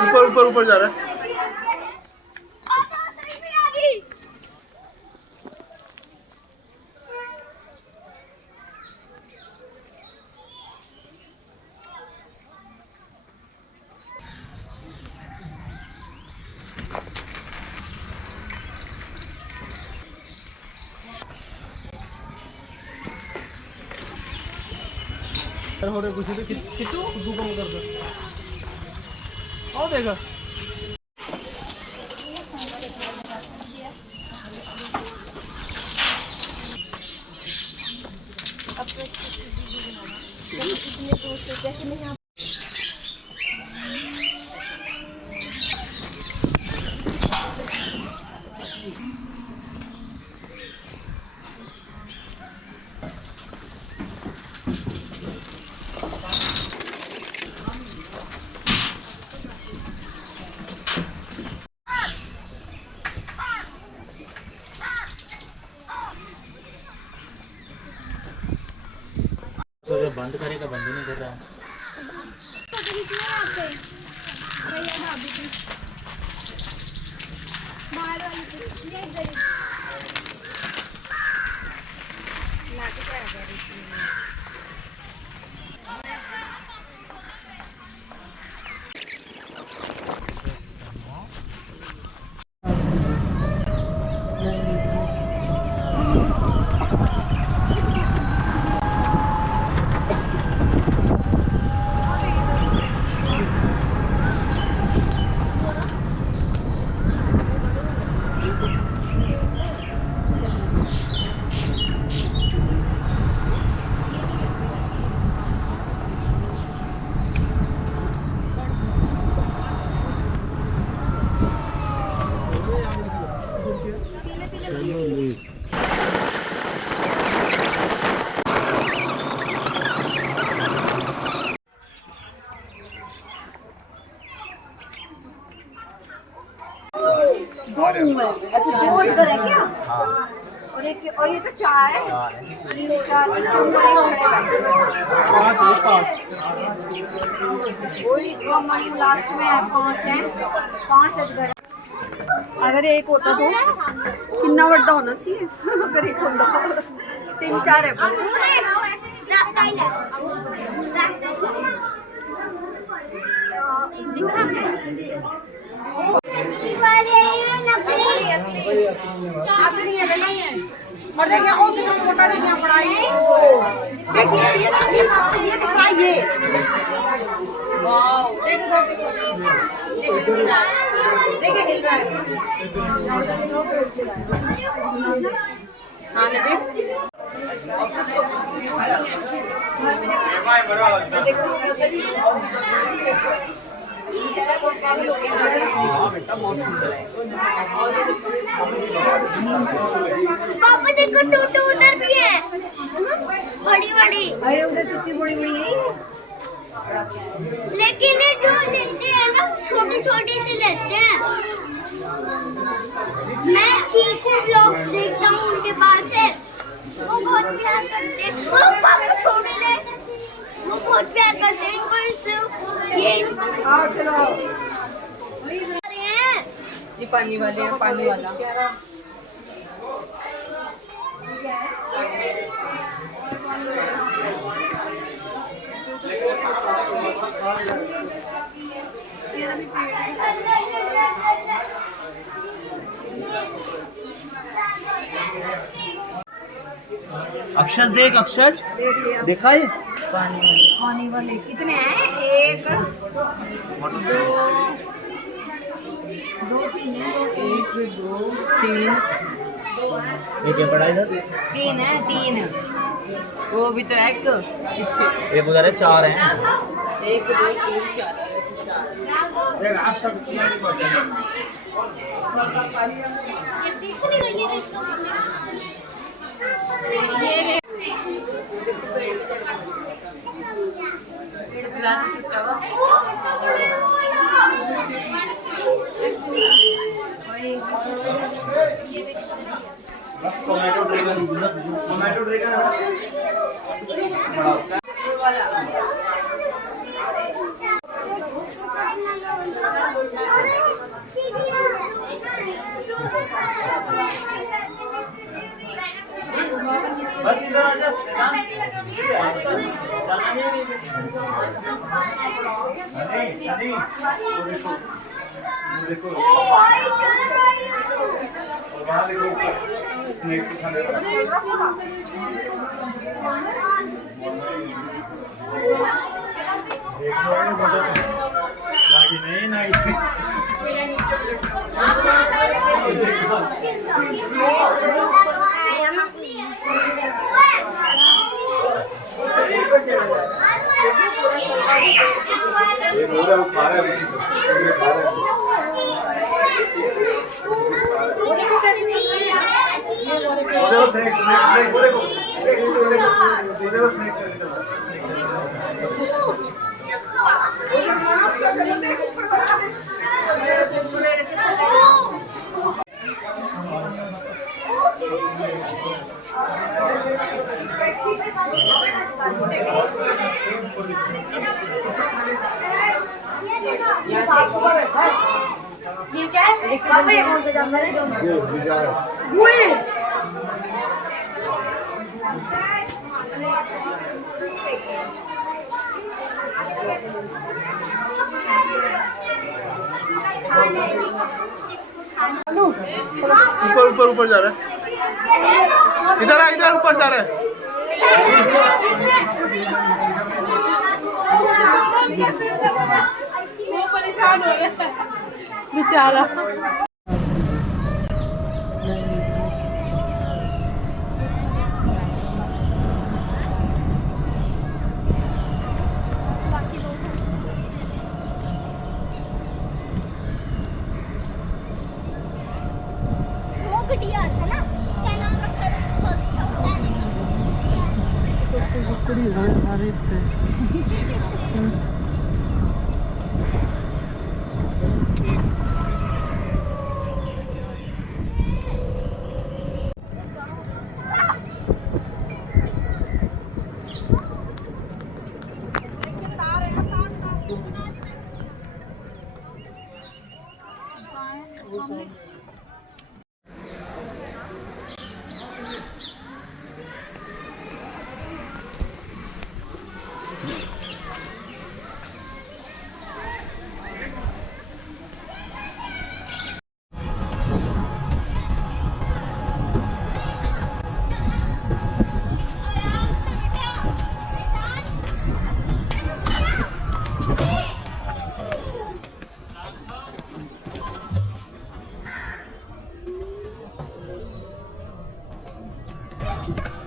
ऊपर ऊपर ऊपर जा रहा है। हो रहे कुछ तो कितू तू कम कर दो। आओ देखा तो जो बंद करेगा बंद ही नहीं कर रहा है। अच्छा दो इधर है क्या? और ये तो चार है। चार एक के ऊपर एक खड़े हैं। हमारी लास्ट में है 5 है। 5 अजगर। अगर एक होता तो कितना बड़ा होना चाहिए। अगर एक होता 3-4 है। रैप्टाइल है। असली है बेटा ये। और देखिए और कितना मोटा देखिए पड़ा है। देखिए ये दिख रहा है ये। वाओ देखिए हिल रहा है। हाँ देख पापा देखो टूटू उधर भी है। बड़ी बड़ी अरे उधर कितनी बड़ी बड़ी है। लेकिन ये जो लेते हैं ना छोटी छोटी सी लेते हैं। मैं चीकू ब्लॉग्स देखता हूँ उनके पास है। वो बहुत प्यार करते हैं। वो पापा छोटे ले वो बहुत प्यार करते हैं इनको। इस ये आओ चलो ये पानी वाले हैं। पानी वाला अक्षर देख अक्षर देखा है। पानी वाले कितने हैं? 1 2 3 1 2 3 एक पड़ा इधर 3 है। 3 वो भी तो एक पीछे एक उधर है 4 हैं। 1 2 3 टोमेटो ड्रैगन ठीक है पापा ये कौन सा जानवर है ऊपर ऊपर ऊपर जा रहा है, इधर आ, इधर ऊपर जा रहा है। वो परेशान हो गया बेचारा। वो चिडिया है ना, क्या नाम रखा है Thank you.